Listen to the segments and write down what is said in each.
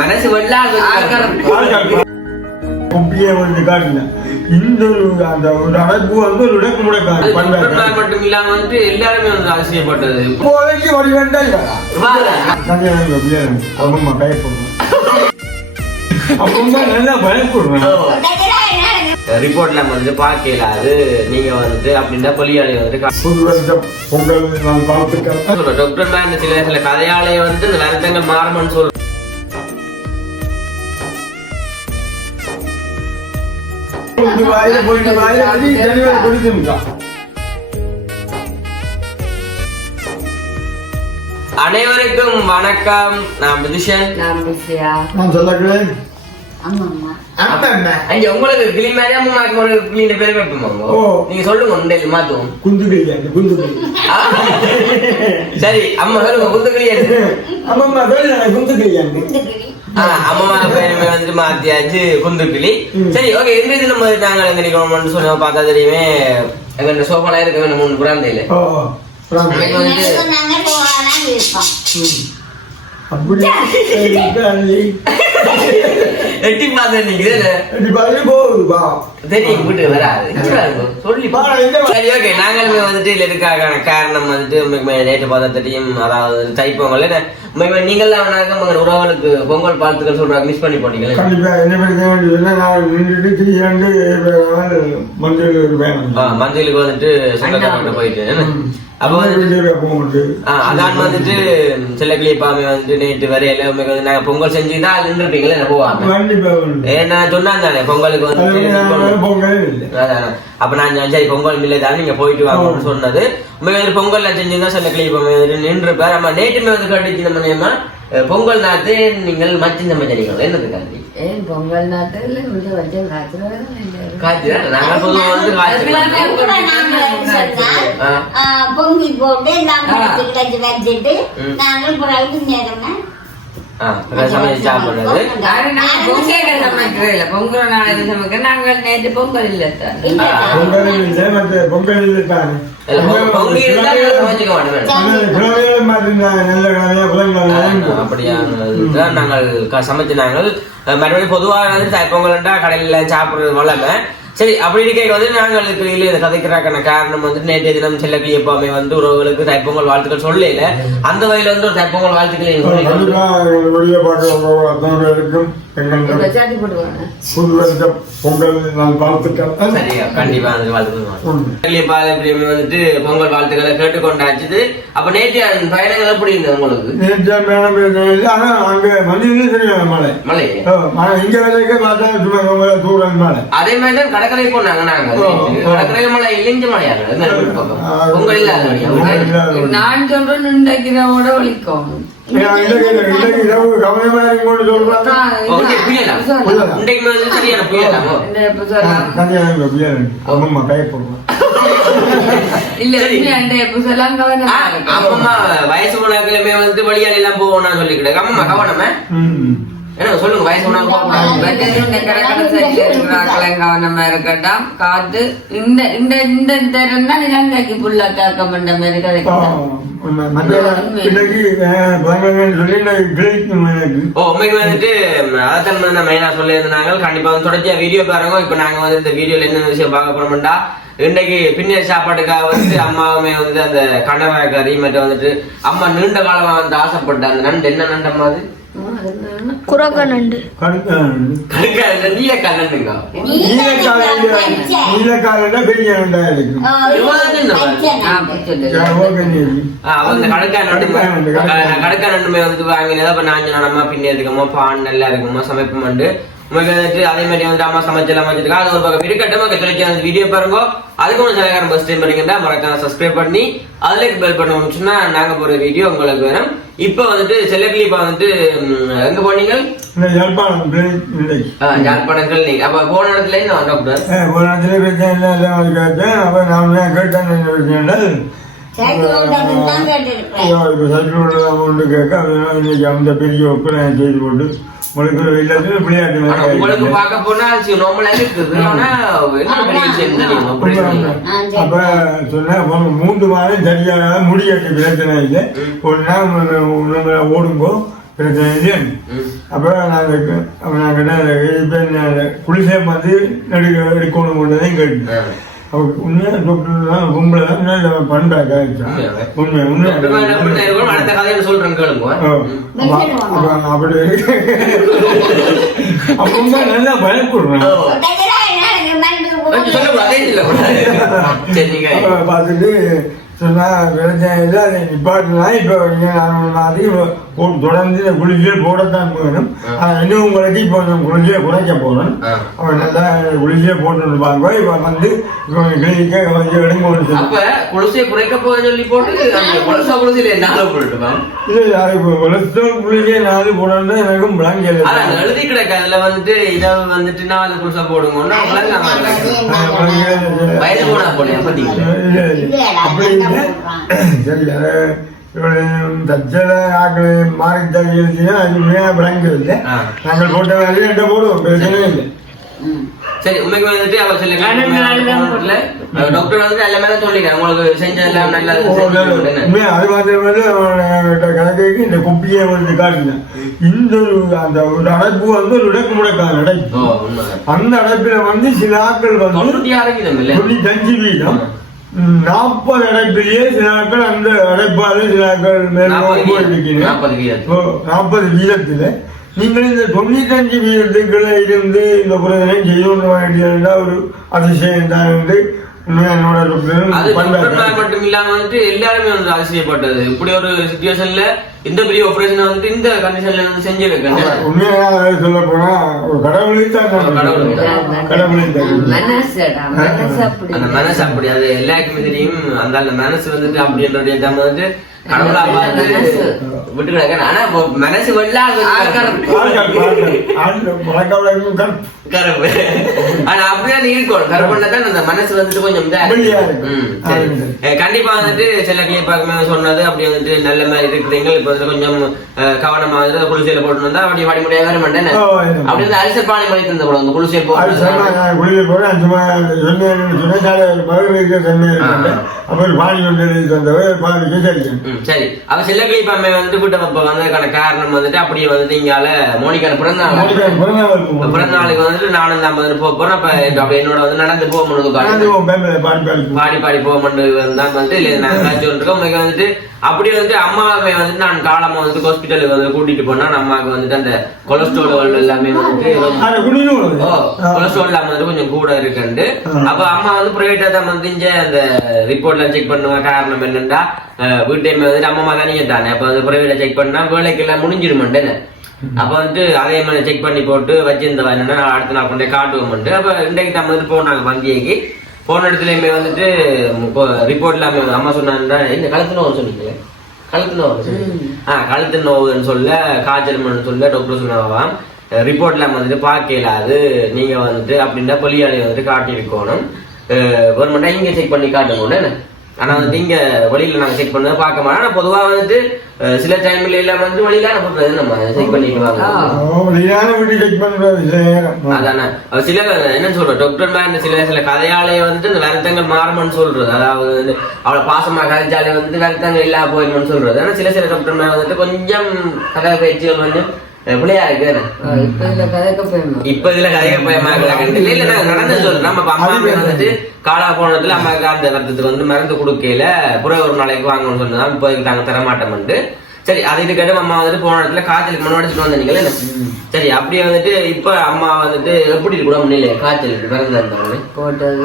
மனசு வெள்ளாது மட்டும் இல்லாம வந்து எல்லாருமே வந்து ஆச்சரியப்பட்டது ரிப்போர்ட்ல வந்து பாக்கல அது நீங்க வந்து அப்படின்னா பொலியாளி வந்து டாக்டர் மேன் சில கதையாலே வந்து இந்த வருத்தங்கள் மாறும்னு சொல்ற அனைவருக்கும் வணக்கம். நான் விதுஷன். உங்களுக்கு கிளி மாதிரி அம்மாக்கு ஒரு கிளியின் பேர் வைப்போம். நீங்க சொல்லுங்க மாத்துவோம். சரி அம்மா சொல்லுங்க குந்துகிளி. அம்மா பேருமே வந்துட்டு மாத்தியாச்சு குந்துக்கிளி. சரி ஓகே. இந்த இது நம்ம நாங்கள் எங்க நிக்கணும்னு சொன்ன பார்த்தா தெரியுமே எங்க சோஃபால இருக்க 3 பிராந்தை இல்ல எட்டி பாத்து தெரியும் வீட்டு வராது சொல்லி. சரி ஓகே. நாங்களுமே வந்துட்டு இதுல இருக்காங்க காரணம் வந்துட்டு நேற்று பார்த்தா தெரியும். அதாவது தைப்பொங்கல் நீங்கள் உறவுகளுக்கு பொங்கல் வாழ்த்துக்கள் சொல்றாங்க. மிஸ் பண்ணி போட்டீங்களா? மஞ்சளுக்கு வந்துட்டு சொந்தக்காரங்க போயிட்டு அப்ப வந்துட்டு அதான் வந்துட்டு செல்லக்கிளிப்பாமே வந்துட்டு நேற்று வரையில வந்து நாங்க பொங்கல் செஞ்சுதான் அது நின்றுப்பீங்களா போவாங்க. ஏன்னா சொன்னாங்க தானே பொங்கலுக்கு வந்து அப்ப நான் சரி பொங்கல் மில்லைதான் நீங்க போயிட்டு வாங்கன்னு சொன்னது. உண்மைக்கு பொங்கல் செஞ்சுதான் செல்லக்கிளிப்பாமே வந்துட்டு நின்றுப்பாரு. நம்ம நேற்றுமே வந்து கட்டிச்சு நம்ம நேமா பொங்கல் நாத்து நீங்கள் மச்சின் சமைச்சீங்க என்னது காந்தி பொங்கல் நாத்து நாங்க பொதுவாக பொங்கி போட்டு வச்சுட்டு நாங்கள் சமைச்சு சாப்பிடுறது. பொங்கல் நாளைக்கு சமைக்க நாங்கள் நேற்று பொங்கல் இல்லை நாங்கள் சமைச்சு நாங்கள் மறுபடியும் பொதுவாக தைப்பொங்கல் கடையில சாப்பிடுறது வளமை. சரி அப்படி இருக்க வந்து நாங்களுக்கு இல்ல கதைக்கிறாக்கான காரணம் வந்து நேற்றைய தினம் செல்லக்கிளி எப்பவுமே வந்து உறவுகளுக்கு தைப்பொங்கல் வாழ்த்துக்கள் சொல்லல. அந்த வகையில வந்து ஒரு தைப்பொங்கல் வாழ்த்துக்கள் கண்டிப்பா வந்துட்டு பொங்கல் வாழ்த்துக்களை கேட்டுக்கொண்டாச்சு. அப்ப நேற்றைய பயணங்கள் எப்படி இருந்தது உங்களுக்கு? அதே மாதிரிதான் கடற்கரை போனாங்க. நாங்க கடற்கரை மலை இழிஞ்ச மலையாக பொங்கல் இல்லாத நான் சொல்றேன் இன்றைக்கிறவோட ஒழிக்கும் வயசு போனாக்களுமே வந்து வழியால் எல்லாம் போவோம் சொல்லிக்கிட்டு அம்மா கவனமே என்ன சொல்லுங்க. வயசு கவனமா இருக்கட்டும். காத்து இந்த இந்த இந்த தான் இலங்கைக்கு புல்லா தாக்க மண்ட மாதிரி கிடைக்கும். வந்துட்டு அதான் மெயினா சொல்லியிருந்தாங்க. கண்டிப்பா வந்து தொடர்ச்சியா வீடியோ பாருங்க. இப்ப நாங்க வந்து இந்த வீடியோல என்ன விஷயம் பார்க்க போறோம்டா இன்னைக்கு பின்னர் சாப்பாட்டுக்காக வந்து அம்மாவுமே வந்து அந்த கணவர கறி மற்றும் வந்துட்டு அம்மா நீண்ட காலமா வந்து ஆசைப்பட்ட அந்த நண்டு என்ன நண்டம்மா அது குரக்கநண்டு கடற்கா நண்டுமே வந்து வாங்கினதா நாஞ்சனமா பின்னேதுக்கமா பான் நல்லா இருக்குமா சமைப்போம். அதே மாதிரி வந்து அம்மா சமைச்செல்லாம் வச்சிருக்கா. அது ஒரு பக்கம் இருக்கட்டும். சொல்லி வீடியோ பாருங்க. அதுக்கு சிலகாரம் ஃபர்ஸ்ட் டைம் பண்ணீங்கன்னா மறக்காம சப்ஸ்கிரைப் பண்ணி அதுல பெல் பண்ண சொன்னா நாங்க போற வீடியோ உங்களுக்கு வரும். இப்ப வந்துட்டு செல்லக்கிளிப்பா வந்துட்டு எங்க போனீங்க? யாழ்ப்பாணங்கள். நீங்க அப்ப போன இடத்துல என்ன டாக்டர் போன இடத்துல அந்த பெரிய ஒப்பு நான் செய்து கொண்டு உங்களுக்கு பார்க்க போனா அப்ப சொன்ன 3 மாதம் சரியாக முடியாத பிரச்சனை இல்லை. ஒரு நாள் ஓடுங்கோ பிரச்சனை இல்லையா அப்போ நாங்கள் குளிசை வந்து எடுக்கணும் கொண்டுதான் கேட்டேன் உண்மையாக டாக்டர் தான் பொம்பளை தான் பண்ணுறாங்க உண்மை உண்மை அப்படி அவங்க நல்லா பயப்படுறாங்க பார்த்துட்டு சொன்னா விளைச்சம் இல்லை அதை நிப்பாட்டலாம் இப்போ அதிகம் தொடர்ந்து குளிர்ச்சியை போடத்தான் போகணும் இன்னும் உங்களுக்கு இப்போ குளிர்ச்சியை குறைக்க போகிறோம் அவன் நல்லா குளிர்ச்சியை போட்டு பாருங்க இப்போ வந்து இப்போ கிளினிக்க கொஞ்சம் எடுங்க குளிர்ச்சியை குறைக்க போக சொல்லி போட்டு குளிர்ச்சியில நாலு போட்டுப்பான் இல்லை இப்போ குளிர்ச்சியை நாலு போடணும்னா எனக்கும் பிளாங்க எழுதி கிடக்கு அதுல வந்துட்டு இதை வந்துட்டு நாலு குளிர்ச்சா போடுங்க வயது போனா போனேன் அப்படி சரி தச்சல ஆக்களை மாறி தச்சுன்னா அது உண்மையாக பிளாங்க இல்லை நாங்கள் போட்ட வேலையை எட்ட போடுவோம் பிரச்சனை இல்லை சரி உண்மைக்கு வந்துட்டு அவர் சொல்லுங்க டாக்டர் வந்து எல்லாமே சொல்லிக்கிறேன் உங்களுக்கு செஞ்சதெல்லாம் நல்லா அது மாத்திரமே கணக்கு இந்த குப்பியை வந்து காட்டுங்க இந்த அந்த ஒரு அடைப்பு வந்து ஒரு இடக்கு முடக்கான அடைப்பு அந்த அடைப்புல வந்து சில ஆட்கள் வந்து 95% 40 அடைப்பிலேயே சில ஆட்கள் அந்த அடைப்பாலே சில ஆட்கள் மேலும் 40 வீதத்துல நீங்கள் இந்த 95 வீதத்துக்குள்ள இருந்து இந்த பிரச்சனை செய்யணும் வேண்டியதுன்னா ஒரு அதிசயம் தான் வந்து மட்டும் இல்லாம வந்துட்டு எல்லாருமே வந்து ஆச்சரியப்பட்டது இப்படி ஒரு சிச்சுவேஷன்ல இந்த பெரிய ஆபரேஷன் வந்து இந்த கண்டிஷன்ல வந்து செஞ்சிருக்கேன் உண்மையாக சொல்ல போனா கடவுளை அந்த மனசு அப்படி அது எல்லாருக்குமே தெரியும் அந்த மனசு வந்துட்டு அப்படின்றதே தான் வந்து கடவுளா விட்டு கிடக்க ஆனா மனசு கருப்பு ஆனா அப்படிதான் இருக்கணும் கருப்புன்னதான் அந்த மனசு வந்துட்டு கொஞ்சம் கண்டிப்பா வந்துட்டு சில கிளிப்பாக்குமே சொன்னது அப்படி வந்துட்டு நல்ல மாதிரி இருக்கிறீங்க இப்ப வந்து கொஞ்சம் கவனமா வந்து குளிசையில போட்டு வந்தா அப்படி வாடி முடியாது வர மாட்டேன் அப்படி வந்து அரிசல் பானை மாதிரி தந்த கூட அந்த குளிசையில் போட்டு அப்புறம் பாணி கொண்டு சரி அவ சில கிளிப்பாமை வந்து விட்டு வந்ததுக்கான காரணம் வந்துட்டு அப்படியே வந்துட்டு இங்கால மோனிக்கான பிறந்த நாளுக்கு வந்துட்டு நானும் தான் வந்துட்டு போறேன் அப்ப என்னோட வந்து நடந்து போக முடியாது பாடி பாடி போக முடியாது தான் வந்துட்டு இல்லை நாங்கள் வந்துட்டு அப்படி வந்துட்டு அம்மாவை வந்துட்டு நான் காலமா வந்துட்டு ஹாஸ்பிட்டலுக்கு வந்து கூட்டிட்டு போனா அம்மாவுக்கு வந்துட்டு அந்த கொலஸ்ட்ரால் எல்லாமே வந்துட்டு கொலஸ்ட்ரால் இல்லாம வந்து கொஞ்சம் கூட இருக்குண்டு அப்ப அம்மா வந்து பிரைவேட்டா தான் வந்து இங்க அந்த ரிப்போர்ட்ல செக் பண்ணுவாங்க காரணம் என்னன்னா வீட்டையுமே வந்துட்டு அம்மா தானே தானே அப்ப வந்து பிரைவேட்டா செக் பண்ணா வேலைக்கு எல்லாம் முடிஞ்சிருமாட்டேன்னு அப்ப வந்துட்டு அதே மாதிரி செக் பண்ணி போட்டு வச்சிருந்தவா என்னன்னா அடுத்த நாள் கொண்டே காட்டுவோம் அப்ப இன்றைக்கு நம்ம வந்துட்டு போனாங்க வங்கிக்கு போன இடத்துலயுமே வந்துட்டு ரிப்போர்ட்ல அம்மா சொன்னா இந்த கழுத்து நோவு சொன்னீங்க கழுத்து நோவுன்னு சொல்ல காய்ச்சல் சொல்ல டாக்டர் சொன்னாவாம் ரிப்போர்ட்ல வந்துட்டு பார்க்கல அது நீங்க வந்துட்டு அப்படின்னா பொலியாளி வந்துட்டு காட்டியிருக்கணும் கவர்மெண்டா இங்க செக் பண்ணி காட்டணும் ஆனா வந்துட்டு இங்க வழியில நாங்க செக் பண்ணதை பார்க்க மாட்டோம் ஆனா பொதுவா வந்துட்டு சில டைம்ல எல்லாம் வந்து வழியில நம்ம செக் பண்ணிடுவாங்க அதானே சில என்ன சொல்ற டாக்டர் மேல சில கதையாலே வந்துட்டு இந்த வருத்தங்கள் மாறுமன்னு சொல்றது அதாவது அவளை பாசமா கதைச்சாலே வந்து வருத்தங்கள் இல்லா போயிடும்னு சொல்றது ஆனா சில டாக்டர் மேல வந்துட்டு கொஞ்சம் கதை பயிற்சிகள் கொஞ்சம் பிள்ளையா இருக்கு இப்ப இதுல கதைக்க பயமா இல்ல நான் நடந்து சொல்றேன் நம்ம அம்மா வந்துட்டு காலா போனதுல அம்மாவுக்கு அந்த வருத்தத்துக்கு வந்து மருந்து கொடுக்கல புற ஒரு நாளைக்கு வாங்கணும்னு சொன்னதான் போய்க்கிட்டாங்க தரமாட்டோம்ட்டு சரி அது இதுக்கிட்ட அம்மா வந்துட்டு போன இடத்துல காய்ச்சலுக்கு முன்னாடி வந்தீங்களே சரி அப்படியே வந்துட்டு இப்ப அம்மா வந்துட்டு எப்படி கூட முன்னில காய்ச்சலுக்கு பிறந்த இருந்தாங்க போட்டது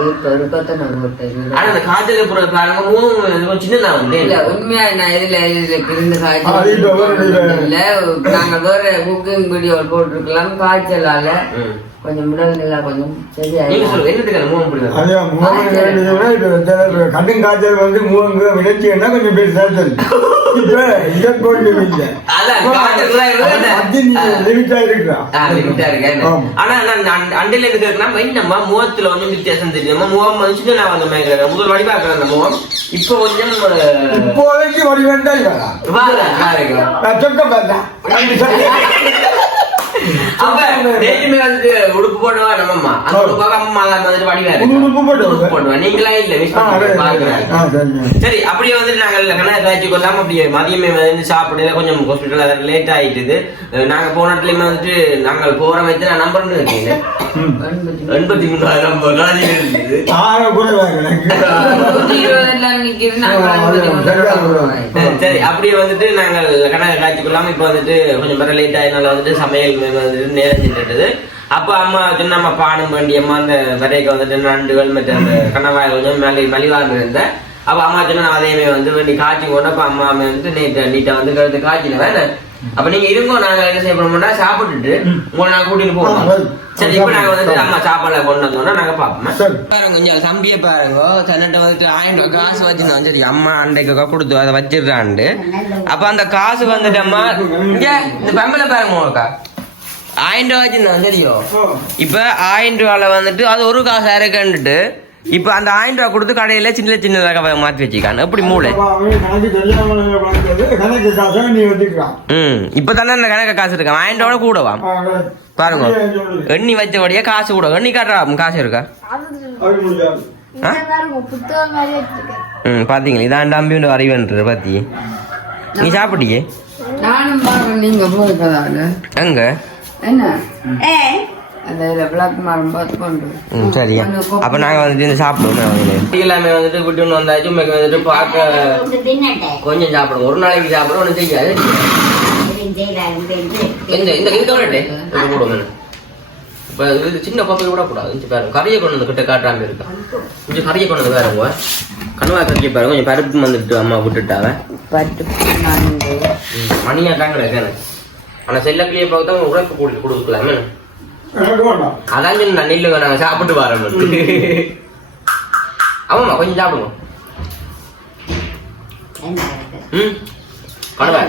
ஆனா அந்த காய்ச்சலுக்கு போற காரணமும் சின்னதா வந்து உண்மையா நான் இதுல இருந்து காய்ச்சல் இல்ல நாங்க வேற குக்கிங் வீடியோ போட்டிருக்கலாம் காய்ச்சலால கொஞ்சம் உடல்நிலை கொஞ்சம் சரியா கண்ணும் காய்ச்சல் வந்து மூணு விளைச்சின்னா கொஞ்சம் பெருசா இப்ப இயற்கொண்டு முகத்துல வந்து வித்தியாசம் தெரியுமா முகம் வந்து நான் வந்து முதல் வடி பாக்குறேன் அந்த முகம் இப்ப கொஞ்சம் இப்போதைக்கு வடிவம் நேற்றுமே வந்துட்டு உடுப்பு போடுவா நம்ம அம்மா அந்த உடுப்பாக அம்மா வந்துட்டு வடிவாரு உடுப்பு போடுவா நீங்களா இல்ல மிஸ் சரி அப்படியே வந்துட்டு நாங்கள் கணக்கு காய்ச்சி கொள்ளாம அப்படியே மதியமே வந்து சாப்பிடல கொஞ்சம் ஹாஸ்பிட்டல் லேட் ஆயிட்டுது நாங்க போன இடத்துலயுமே வந்துட்டு நாங்கள் போற வச்சு நான் நம்பர் இருக்கீங்க 83 நம்பர் சரி அப்படியே வந்துட்டு நாங்கள் கணக்கு காய்ச்சி கொள்ளாம இப்ப வந்துட்டு கொஞ்சம் பேர லேட் ஆயினால வந்துட்டு சமையல் வந்துட்டு நேரம் சென்றது அப்ப அம்மா நம்ம பானம் வேண்டிய அம்மா அந்த விரைக்க வந்துட்டு நண்டுகள் மற்ற அந்த கணவாய் கொஞ்சம் மலிவாக இருந்தேன் அப்ப அம்மா சொன்னா அதையுமே வந்து வேண்டி காய்ச்சி கொண்டு அப்ப அம்மா வந்து நீட்டா வந்து கருத்து காய்ச்சின வேணாம் அப்ப நீங்க இருங்கோ நாங்க என்ன செய்ய போறோம்னா சாப்பிட்டுட்டு உங்களை நாங்க கூட்டிட்டு போவோம் சரி இப்ப நாங்க வந்துட்டு அம்மா சாப்பாடுல கொண்டு வந்தோம்னா நாங்க பாப்போம் பாருங்க கொஞ்சம் தம்பிய பாருங்க தன்னிட்ட வந்துட்டு 1000 ரூபாய் காசு வச்சிருந்தோம் சரி அம்மா அன்றைக்கு கொடுத்து அதை வச்சிடுறாண்டு அப்ப அந்த காசு வந்துட்டு அம்மா இந்த பம்பல பாருங்க உங்களுக்கா 1000 ரூபாய் வச்சிருந்தோம் தெரியும் இப்ப 1000 ரூபாயில வந்துட்டு அது ஒரு காசு இறக்கண்டுட்டு இப்ப அந்த 1000 ரூபாய் கொடுத்து கடையில சின்னதாக மாத்தி வச்சுக்கான் எப்படி மூளை இப்ப தானே அந்த கணக்கு காசு இருக்கான் 1000 ரூபாய் கூடவா பாருங்க எண்ணி வச்சபடியே காசு கூட எண்ணி காட்டுறா காசு இருக்கா பாத்தீங்களா இதான் தம்பி அறிவன்ற பாத்தி நீ சாப்பிட்டியே நானும் பாருங்க நீங்க போயிருக்கதாங்க எங்க என்ன சரியா அப்ப நாங்க வந்துட்டு சாப்பிடுவோம் எல்லாமே வந்துட்டு விட்டு வந்தாச்சு வந்துட்டு பார்க்க கொஞ்சம் சாப்பிடுவோம் ஒரு நாளைக்கு சாப்பிடுவோம் ஒன்றும் செய்யாது இப்ப இது சின்ன கோப்பை கூட கூடாது கறியை கொண்டு வந்து கிட்ட காட்டாம இருக்கா கொஞ்சம் கறியை கொண்டு வந்து பாருங்க கனவா கறியை பாருங்க கொஞ்சம் பருப்பு வந்துட்டு அம்மா விட்டுட்டாவ மணியா தாங்க எனக்கு ஆனா செல்லக்கிளியை பார்த்து உழைப்பு கூட்டிட்டு கொடுக்கலாமே அதான் நான் நில்லுங்க நாங்க சாப்பிட்டு வரோம் ஆமாம்மா கொஞ்சம் சாப்பிடுவோம் கனவா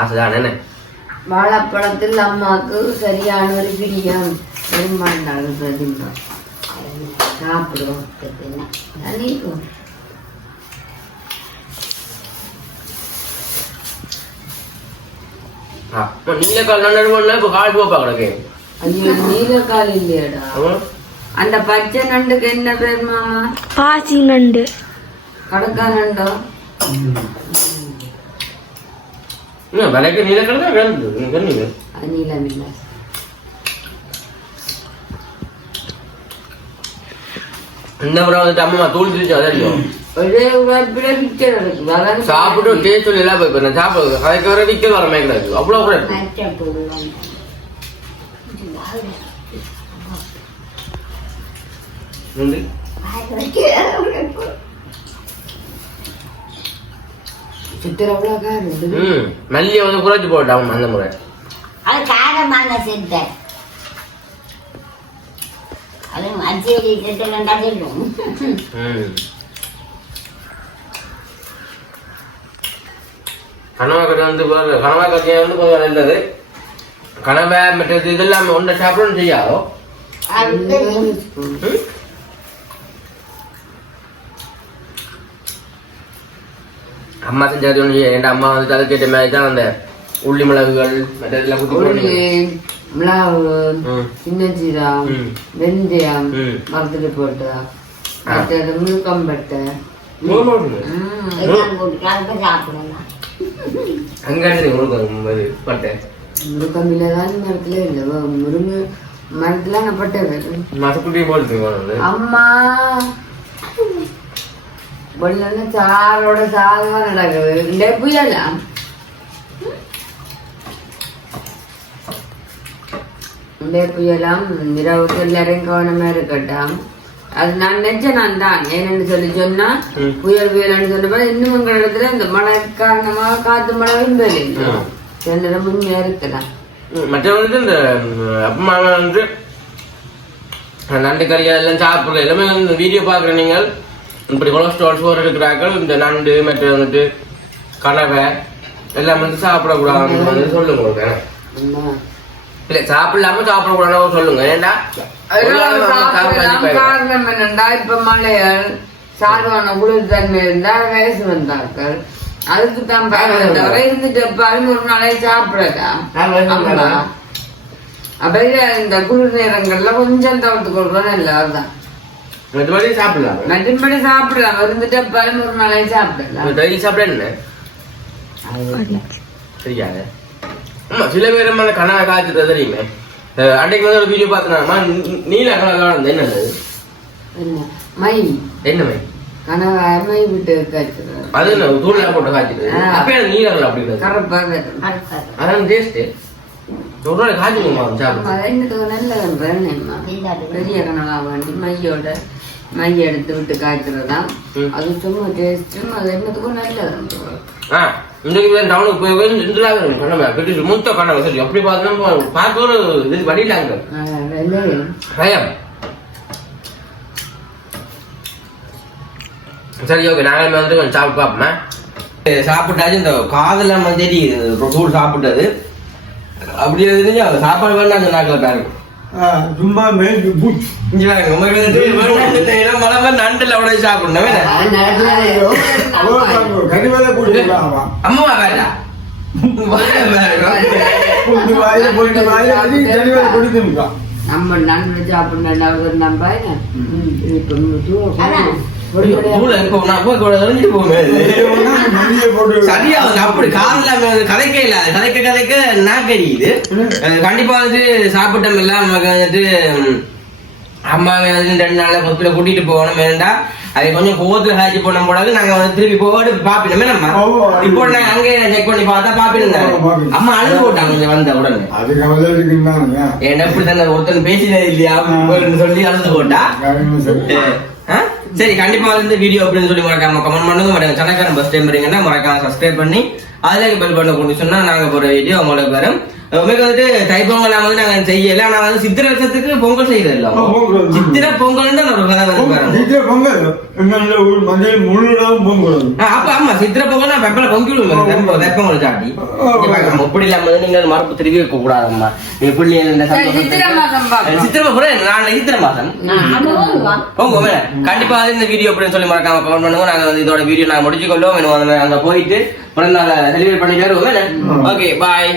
ஆசைதான் வாழைப்பழத்தில் அம்மாவுக்கு சரியான ஒரு பிரியம் பெருமாண்டாள் பிரதிமா சாப்பிடுவோம் நீலக்கால் நண்டு இப்ப கால் போப்பா கிடக்கு ஐயோ நீலக்கால் இல்லையடா அந்த பச்சை நண்டுக்கு என்ன பேர் மாமா பாசி நண்டு கடக்கா நண்டோ விலைக்கு நீலக்கால் தான் வேணும் நீலம் இல்ல இந்த முறை வந்துட்டு அம்மா தூள் திரிச்சு அதான் சாப்பிட்டு டேஸ்ட் சொல்லி எல்லாம் போய் நான் சாப்பிடுறது அதுக்கு வர விக்கல் வர மேய்க்கிறாரு அவ்வளவு கூட மல்லிய வந்து குறைச்சு போட்டாங்க அந்த முறை அது காரமான செஞ்ச அது அஞ்சு ரெண்டா சொல்லும் கனவா கட்டி வந்து கனவா கட்டியை வந்து கொஞ்சம் நல்லது கனவை மற்றது இதெல்லாம் ஒன்றை சாப்பிடணும் செய்யாதோ அம்மா செஞ்சாது ஒன்று என் அம்மா வந்து அதை கேட்ட மாதிரி தான் அந்த உள்ளி மிளகுகள் மற்றதெல்லாம் மிளகு சின்ன சீரம் வெந்தயம் மரத்துல போட்டா மற்றது முழுக்கம்பட்டை சாப்பிடலாம் அங்காடி முழுக்க பட்டை முருக்கமில்லதான் மரத்துல இல்ல முருங்க மரத்துல நான் பட்டை மசக்குட்டி போட்டு அம்மா வெள்ள சாரோட சாதமா நடக்குது இந்த புயலாம் இந்த புயலாம் இரவுக்கு எல்லாரையும் கவனமா இருக்கட்டும் அது நான் நினைச்சேன் தான் ஏன்னு சொல்லி சொன்னா புயல் புயல்னு சொன்ன இன்னும் உங்க இடத்துல இந்த மழை காரணமாக காத்து மழை வெயில் ரெண்டு உண்மையா இருக்கலாம் மற்ற வந்து இந்த அம்மா வந்து நண்டு கறிகள் எல்லாம் சாப்பிடுற எல்லாமே வீடியோ பாக்குற நீங்கள் இப்படி கொலஸ்ட்ரால் சோறு இருக்கிறார்கள் இந்த நண்டு மற்ற வந்துட்டு கனவை எல்லாம் வந்து சாப்பிடக்கூடாதுன்னு வந்து சொல்லுங்க இல்ல சாப்பிடலாம சாப்பிடக்கூடாது சொல்லுங்க ஏன்டா காரணம் என்னண்டா இப்ப மலையாள் சாதாரண குளிர்தன்மை இருந்தா வயசு வந்தார்கள் அதுக்கு தான் தவிர இருந்துட்டு எப்பாலும் ஒரு நாளை சாப்பிடக்கா அப்ப இந்த குளிர் நேரங்கள்ல கொஞ்சம் தவிர்த்து கொள்றோம் எல்லாரும் சாப்பிடலாம் மற்றபடி சாப்பிடலாம் இருந்துட்டு எப்பாலும் ஒரு நாளை சாப்பிடலாம் டெய்லி சாப்பிட என்ன சரியாது ஆமா சில பேர் கனவை காய்ச்சது தெரியுமே அன்றைக்கு வந்து ஒரு வீடியோ பார்த்தோம்னா நீல கனவு என்னது மை என்ன மை கனவாய் மை விட்டு காய்ச்சது அது என்ன தூள்ல போட்டு காய்ச்சது அப்ப நீல அப்படி கரப்பாக அதான் டேஸ்ட் ஒரு நாள் காய்ச்சுமா சாப்பிடு என்னத்துக்கு நல்ல பெரிய கனவா வேண்டி மை எடுத்து விட்டு காய்ச்சதுதான் அது சும்மா டேஸ்டும் அது என்னத்துக்கும் நல்லது இந்த டவுனுக்கு போய் மூத்த கனவு சரி அப்படி பார்த்தோம்னா பார்த்து ஒரு இது பண்ணிட்டாங்க பயம் சரி ஓகே நாங்கள் வந்து கொஞ்சம் சாப்பிட்டு பார்ப்போமே சாப்பிட்டாச்சு இந்த காதெல்லாம் வந்து தூள் சாப்பிட்டது அப்படி தெரிஞ்சு அந்த சாப்பாடு வேண்டாம் அந்த நாக்கில் பாருங்க சும்மா நண்டுல உடனே சாப்பிடணும் அம்மா வேண்டா நம்ம நண்டு சாப்பிடணும் நம்ம சரியா அப்படி காரணம் கதைக்க நாக்கறியுது கண்டிப்பா வந்து சாப்பிட்டோம் எல்லாம் நமக்கு வந்துட்டு அம்மா 2 நாள்ல ஹாஸ்பிட்டல் கூட்டிட்டு போகணும் வேண்டா அது கொஞ்சம் கோவத்துல காய்ச்சி போன போடாது நாங்க வந்து திருப்பி போட்டு பாப்பினோமே நம்ம இப்போ நாங்க அங்கே செக் பண்ணி பார்த்தா பாப்பிருந்தாங்க அம்மா அழுது போட்டாங்க கொஞ்சம் வந்த உடனே ஏன்னா எப்படி தானே ஒருத்தன் பேசினது இல்லையா சொல்லி அழுது போட்டா சரி கண்டிப்பா வந்து வீடியோ அப்படின்னு சொல்லி மறக்காம கமெண்ட் பண்ணுங்க சேனல் பஸ் டைம் வரீங்கன்னா மறக்காம சப்ஸ்கிரைப் பண்ணி அதுல பெல் பண்ண கொண்டு சொன்னா நாங்க போற வீடியோ உங்களுக்கு வரும் உங்களுக்கு வந்துட்டு தைப்பொங்கல் வந்து நாங்க செய்யல ஆனா வந்து சித்திரை வருஷத்துக்கு பொங்கல் செய்யறது இல்ல சித்திரை பொங்கல் ஒரு அப்ப ஆமா சித்திரை பொங்கல் நான் வெப்பல பொங்கிடுவேன் வெப்பங்கள் சாட்டி எப்படி இல்லாம நீங்க மரப்பு திரும்பி வைக்க கூடாதம்மா நீங்க பிள்ளைங்க சித்திரை நாளை சித்திரை மாசம் பொங்க கண்டிப்பா இந்த வீடியோ அப்படின்னு சொல்லி மறக்காம கமெண்ட் பண்ணுங்க நாங்க வந்து இதோட வீடியோ நாங்க முடிச்சுக்கொள்வோம் அங்க போயிட்டு பிறந்த நாளை செலிப்ரேட் பண்ணிட்டு வருவோம் ஓகே பாய்